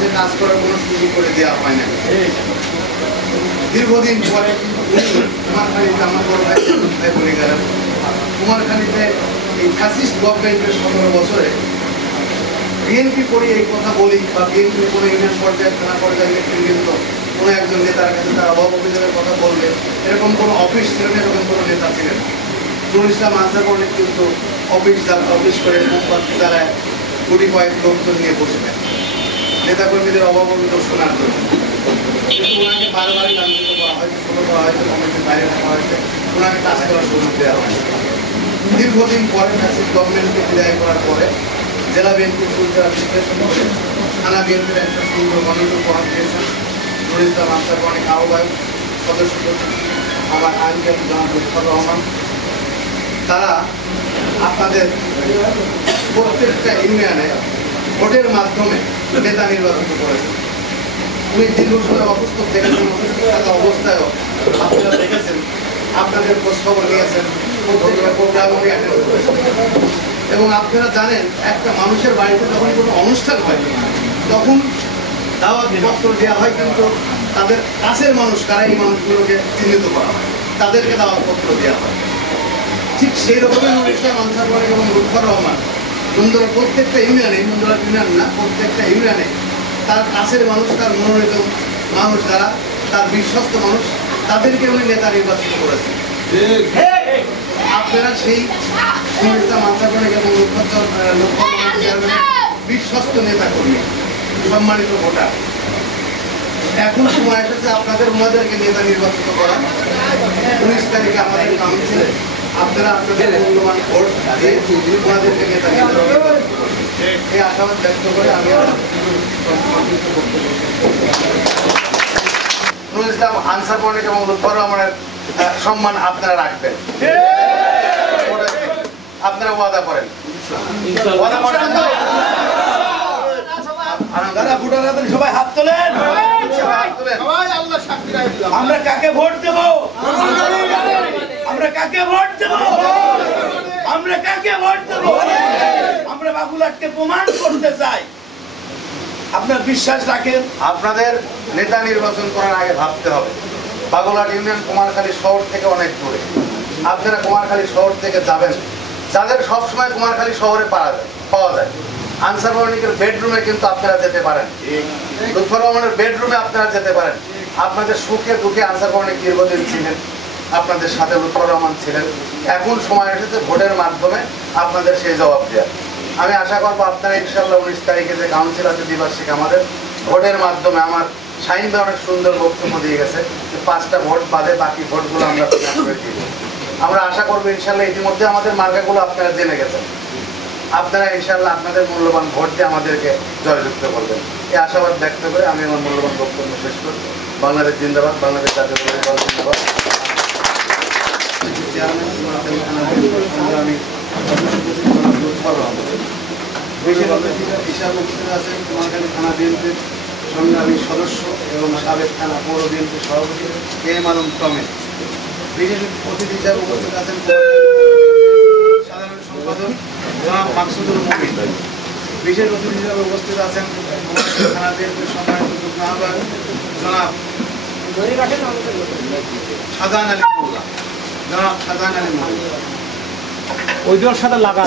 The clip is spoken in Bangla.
মাঝে কাজ করার কোনো সুযোগ করে দেওয়া হয় না। দীর্ঘদিন পরে কুমারখালীতে আমার বড় ভাই বলে গেলেন, কুমারখালীতে এই ফ্যাসিস্ট গভর্নমেন্টের 17 বছরে বিএনপি করে এই কথা বলি বা বিএনপির কোনো ইউনিয়ন পর্যায়ে থানা পর্যায়ে নেতৃবৃন্দ কোনো একজন নেতার কাছে তার অভাব অভিযোগের কথা বলবে, এরকম কোনো অফিস ছিলেন, এরকম কোনো নেতা ছিলেন। নুরুল ইসলাম আনসার অনেক কিন্তু অফিস করে মোমবাতি জ্বালায় কোটি কয়েক লোকজন নিয়ে বসবেন নেতাকর্মীদের অভাব অভিযোগ শোনার জন্য। কিন্তু ওনাকে বারবারই লাঞ্ছিত করা হয়েছে, ছোট করা হয়েছে, কমিটির বাইরে রাখা হয়েছে, ওনাকে কাজ করার সুযোগ দেওয়া হয়েছে। দীর্ঘদিন পরে ফ্যাসিস্ট গভর্নমেন্টকে বিদায় করার পরে জেলা বিএনপির সুলতারা বিশ্লেষণ করে থানা বিএনপির একটা সুন্দর গণতন্ত্র উপহার দিয়েছেন। নুরুল ইসলাম আনসার অনেক আহ্বায়ক সদস্য আমার আইনজ্ঞান জনাব লুৎফর রহমান, তারা আপনাদের প্রত্যেকটা ইউনিয়নে ভোটের মাধ্যমে নেতা নির্বাচন করেছেন। উনি দীর্ঘ সময় অসুস্থ দেখেছেন, অসুস্থ থাকা অবস্থায়ও আপনারা দেখেছেন, আপনাদের খোঁজখবর নিয়েছেন এবং আপনারা জানেন একটা মানুষের বাড়িতে যখন কোনো অনুষ্ঠান হয় তখন দাওয়াত পত্র দেওয়া হয়, কিন্তু তাদের কাছের মানুষ কারা এই মানুষগুলোকে চিহ্নিত করা হয়, তাদেরকে দাওয়াত পত্র দেওয়া হয়। ঠিক সেই রকমের নুরুল ইসলাম আনসার এবং লুৎফর রহমান মুন্দরা প্রত্যেকটা ইউনিয়নে, মুন্দরা ইউনিয়ন না প্রত্যেকটা ইউনিয়নে তার কাছের মানুষ, তার মনোনীত মানুষ যারা তার বিশ্বস্ত মানুষ, তাদেরকে উনি নেতা নির্বাচিত করেছেন। আপনারা সেই নুরুল ইসলাম আনসার এবং লুৎফর বিশ্বস্ত নেতা কর্মী, সম্মানিত ভোটার, এখন সময় এসেছে আপনাদের ওনাদেরকে নেতা নির্বাচিত করা। 19 তারিখে আমাদের কাউন্সিলে আপনারা আপনাদের মূল্যবান ভোট দিয়ে ওনাদেরকে নেতা নির্বাচিত করবেন, এই আশাবাদ ব্যক্ত করে আমি নুরুল ইসলাম আনসার এবং লুৎফর রহমানের সম্মান আপনারা রাখবেন, আপনারা ওয়াদা করেন। সবাই হাত তোলেন। আমরা কাকে ভোট দেব? আমরা কাকে ভোট দেব? আমরা কাকে ভোট দেব? আমরা বাবুলাটকে প্রমাণ করতে চাই। আপনার বিশ্বাস রাখেন। আপনাদের নেতা নির্বাচন করার আগে ভাবতে হবে বাগুলাট ইউনিয়ন কুমারখালী শহর থেকে অনেক দূরে। আপনারা কুমারখালী শহর থেকে যাবেন, যাদের সবসময় কুমারখালী শহরে পাওয়া যায়। আনসার মনিকের বেডরুমে কিন্তু আপনারা যেতে পারেন, লুৎফর রহমানের বেডরুমে আপনারা যেতে পারেন। আপনাদের সুখে দুঃখে আনসার মনিক দীর্ঘদিন ছিলেন, আপনাদের সাথে লুৎফর রহমান ছিলেন। এখন সময় এসেছে ভোটের মাধ্যমে আপনাদের সেই জবাব দেওয়ার। আমি আশা করবো আপনারা ইনশাল্লাহ 19 তারিখে যে কাউন্সিল আছে দ্বিবার্ষিক, আমাদের ভোটের মাধ্যমে আমার শাহিন ভাই অনেক সুন্দর বক্তব্য দিয়ে গেছে যে 5টা ভোট বাদে বাকি ভোটগুলো আমরা দিয়ে দেব। আমরা আশা করবো ইনশাল্লাহ ইতিমধ্যে আমাদের মার্কাগুলো আপনারা জেনে গেছেন, আপনারা ইনশাল্লাহ আপনাদের মূল্যবান ভোট দিয়ে আমাদেরকে জয়যুক্ত করবেন, এই আশাবাদ ব্যক্ত করে আমি আমার মূল্যবান বক্তব্য শেষ করছি। বাংলাদেশ জিন্দাবাদ, বাংলাদেশ জাতীয়তাবাদী দল জিন্দাবাদ। আমি আছেন কুমারখালী থানা বিএনপির সংগ্রামী সদস্য এবং সাবেক থানা পৌর বিএনপির সভাপতি এম আলম টমে। বিশেষ অতিথি হিসাবে উপস্থিত আছেন সাধারণ সম্পাদক জনাব মাকসুদুল মুমিন। বিশেষ অতিথি হিসাবে উপস্থিত আছেন থানা বিএনপির সম্মানিত যুগ্ম আহ্বায়ক জনাব শাহজাহান আলী মোল্লা। জনাব শাহজাহান আলী মোল্লা ওই সাথে লাগা